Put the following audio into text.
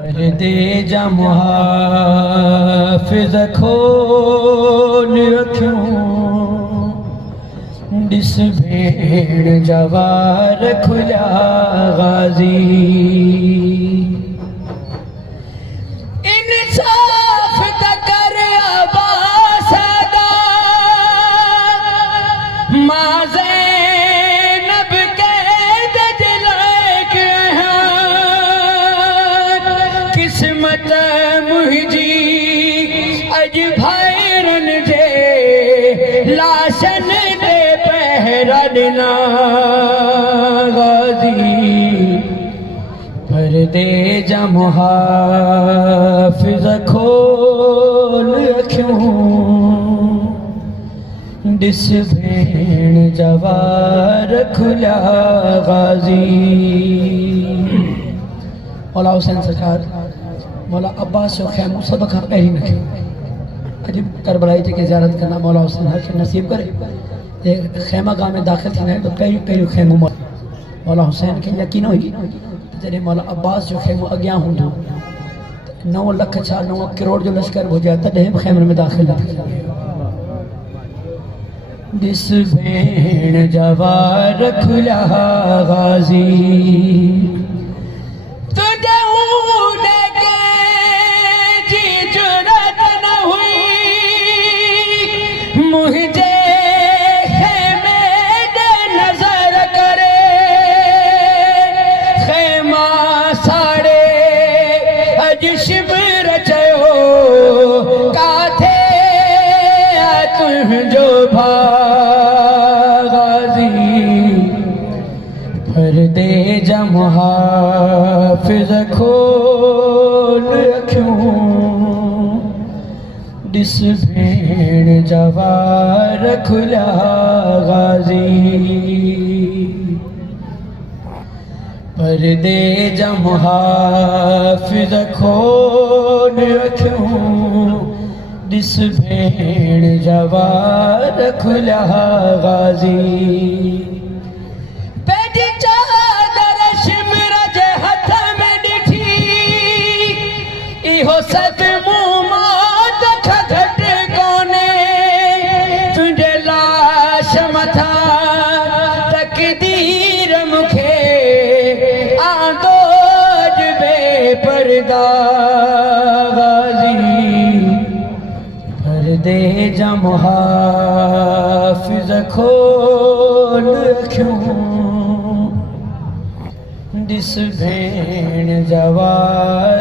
पर्दे जा मुहाफ़िज़ खोल रखियूं ॾिस भेण जवार खुलिया गाज़ी इंसाफ़ त कर अब्बास दा मां ज़ैनब कैद दिलाइक किस्मत मुंहिंजी अॼु भाइरन जे लाशन ते पहरा ॾिना गाज़ी पर्दे जा मुहाफ़िज़ खोल रखियूं ॾिस भेण जवार खुलिया गाज़ी। मौला हुसैन सरकार मौला अब्बास जो ख़ैमो सब खां पहिरीं रखियो। अॼु करबलाई जेके ज़ियारत कंदा मौला हुसैन हर खे नसीब करे जे ख़ैमा गाह में दाख़िल थींदा आहिनि त पहिरियों ख़ैमो मौला हुसैन खे यकीन हुई जॾहिं मौला अब्बास जो ख़ैमो अॻियां हूंदो 9 लख छा 9 करोड़ जो लश्कर हुजे तॾहिं बि ख़ैमनि में दाख़िल न थी। ॾिस भेण जवार खुलिया गाज़ी मुझे खेमे दे नजर करे खेमा साड़े अज शिविर चयो काथे तुंहिंजो गाज़ी पर्दे जा मुहाफ़िज़ खोल रखियूं ॾिस भेण जवार खुलिया गाज़ी पर्दे जा मुहाफ़िज़ खोल रखियूं ॾिस भेण जवार खुलिया गाज़ी। पेडी चादर शिमर जे हथ में ॾिठी इहो सदमो तकदीर मुखे आंदो बेपर्दा गाज़ी पर्दे जा मुहाफ़िज़ खोल रखियूं ॾिस भेण जवार